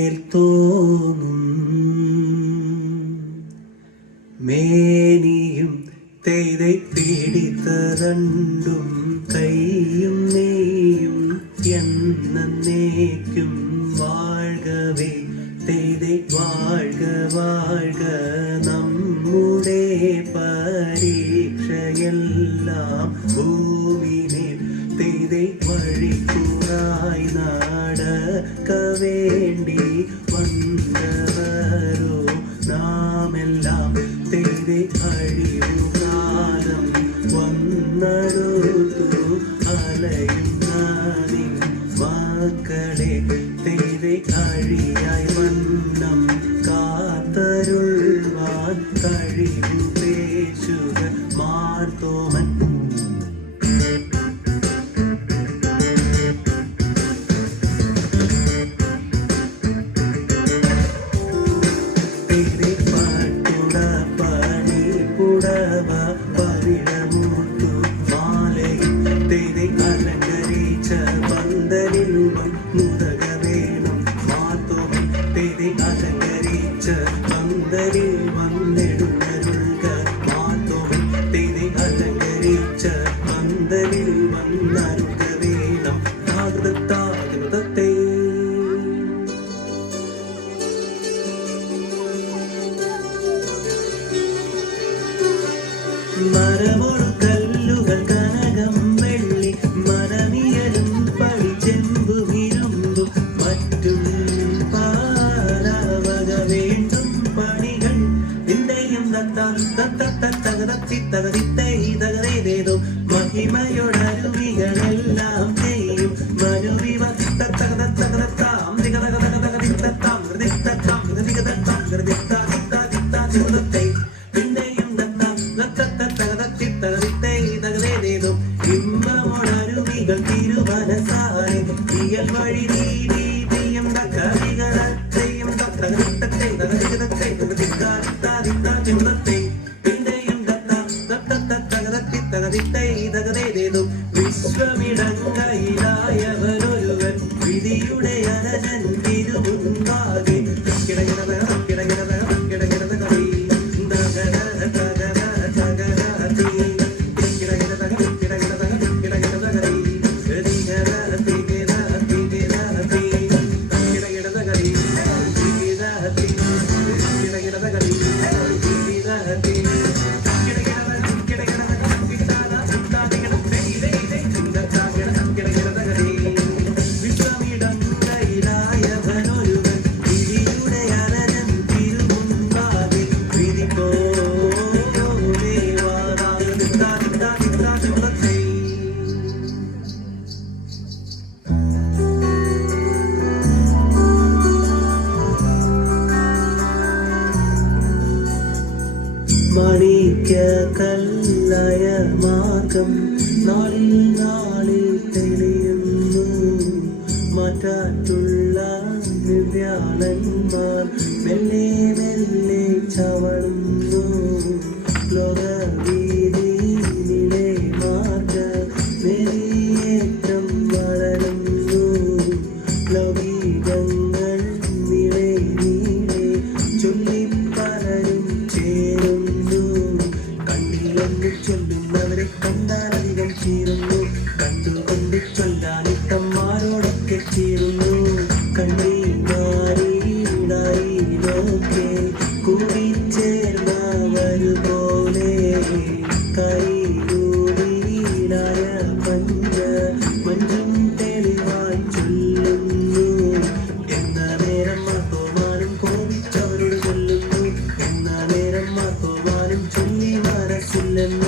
മേൽത്തോന്നും മേനിയും തെയ്தை പിടിത്തരണ്ടും കൈയും നെയ്യും എന്നേക്കും വാഴ്കവേ തെയ്தை വാഴ്ക വാഴ്ക നമ്മുടെ പരീക്ഷയെല്ലാം ഭൂമിയിൽ തെയ്தை വഴിക്കുറായി നടക്ക വേണ്ടി വന്നവരോ നാമെല്ലാം തെയ്தை അഴിവുകാലം വന്നടുത്തു അലയുന്ന നിൻ മക്കളെ തെയ്தை അഴിയായി വണ്ണം കാത്തരുൾവാൻ കഴിവു പേശുക മാർത്തോമൻ പന്തലിൽ വന്നിടുന്നരുൾക മാത്തോമൻ തെയ്தை അലങ്കരിച്ച പന്തലിൽ വന്നരുൾക വേണം ജാഗ്രതത്തെ മരമൊഴു കല്ലുകൾ കനകം വെള്ളി മരമിയലും പടിച്ചെമ്പു ഇരുമ്പും മറ്റും പാലവക വേണ്ടും പണികൾ നിന്റെയും തകതേതോ മഹിമയോടരുവികളെല്ലാം ചെയ്യും മരുവിവ തകതാം നികതകതകതകതിത്താം ഹൃദിത്താം ഹൃദികതാം ഹൃദിത്താ ഇമ്പമോടരുവികൾ തിരുമനസാലെ ഇയൽ വഴി നീതിയും കവികളത്തെയും വിശ്വമിടങ്ങയിലായവരൊരുവൻ വിധിയുടെ അരജൻ തിരുമുൻപാകെ മാണിക്യ കല്ലായ മാർഗം നാളിൽ നാളിൽ തെളിയുന്നു മാറ്റാറ്റുള്ള ദിവ്യാളന്മാർ മെല്ലെ മെല്ലെ ചവളുന്നു ലോകവീതിയിലെ മാർഗ നെറിയേറ്റം വളരുന്നു ലൗകികങ്ങൾ നിളെ നീളെ ചൊല്ലി പലരും ചേരുന്നു കണ്ണിലൊന്ന് ചൊല്ലുന്നവരെ കണ്ടാലധികം ചേരുന്നു കണ്ടുകൊണ്ട് ചൊല്ലാനിട്ടന്മാരോടൊക്കെ ചേരുന്നു കണ്ണീനാരീടായി നോക്കെ കൂടിച്ചേർന്നവരുപോലെ കൈകൂടിയിലായ മഞ്ചും തെളിവായി ചൊല്ലുന്നു എന്ന നേരം മാത്തോമാനും കോപിച്ചവരോട് ചൊല്ലുന്നു എന്ന നേരം മാത്തോമാനും ചൊല്ലി മനസ്സില്ലെന്ന്